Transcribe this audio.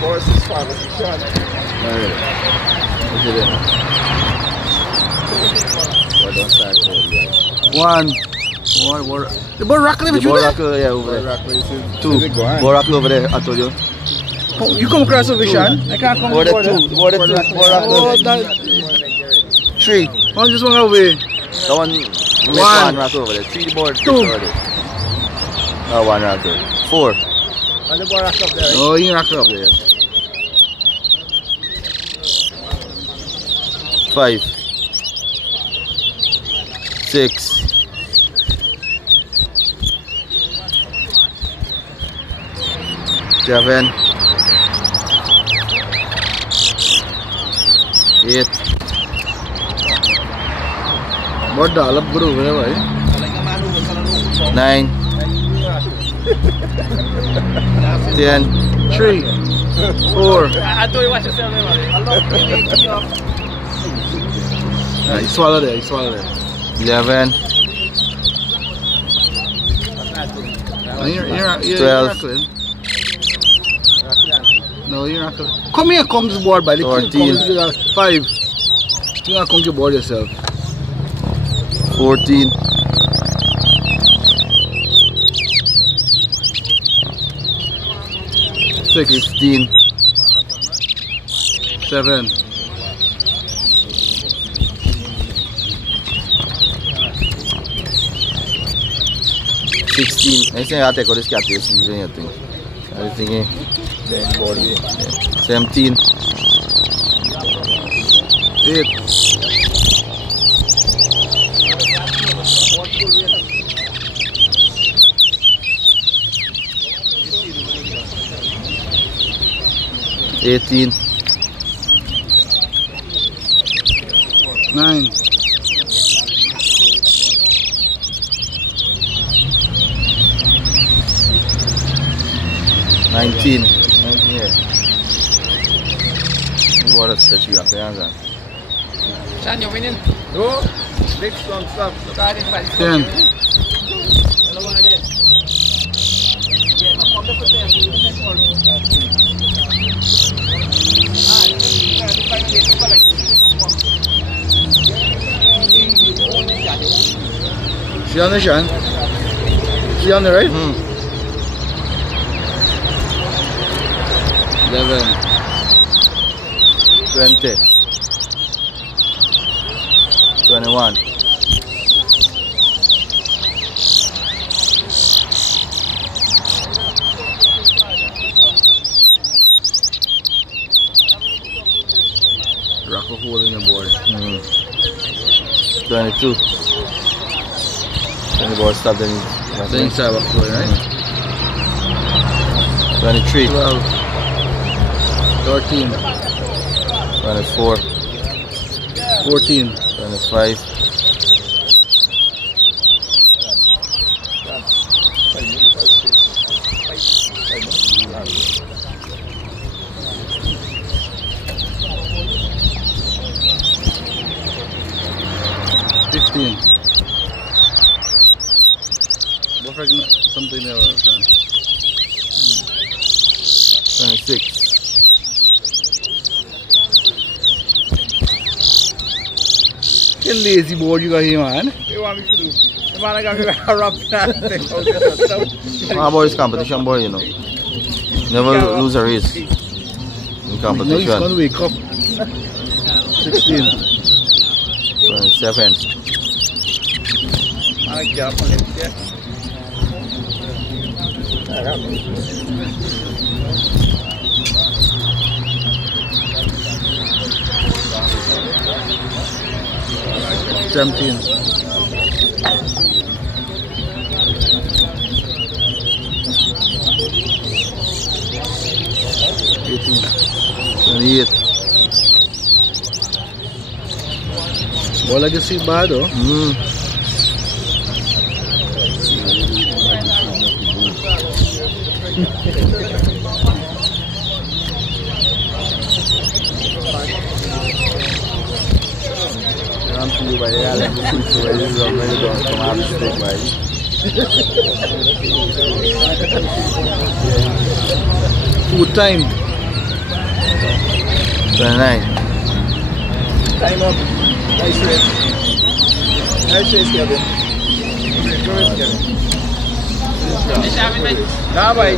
Forest is far, but it's short. One. The Boracle, The Boracle, yeah, over there. Two. Boracle over there, I told you. You come across over Sean? I can't come Over there, over two. Over there, two. Boracle. Three. One just went away. The one rack over there. Three board. Two. Over there. Oh, one rack over there. Four. And the Boracle up there. Oh, you rack up there. Five. Six. Seven. Eight. What the alap guru hai bhai? 9. 10. 3 4 He swallowed it, he swallowed it. 11. You're 12. rackling. No, you're not. Come here, come to the board, by the 14. 5. You're not come to the board yourself. 14. 15. 7 16. I think I'll take all this cat here. See anything. I think 17. 8 18. 9 19. 19 here. What a stretch you got there. Sean, you're winning. No, next one, stop. 10 See on the Sean? See on the right? 11 20. 21. 22. Then the ball stopped then Same side of the right? 23. 12 13 24. 14 25. 15 something there. 26. What lazy board you got here, man? What you want me to do? The man I got me a rub My boy is competition boy, you know. Never lose a race in No, he's competition. gonna wake up. 16 27. I get up on it, yeah. 17 18 28. Bola de cibado. boy. Yeah, let me switch to where you don't come have steak, boy. Food time. 29. Time up. Nice race. Nice race, Kevin. Good race, Kevin. Finish having it. Nah, boy.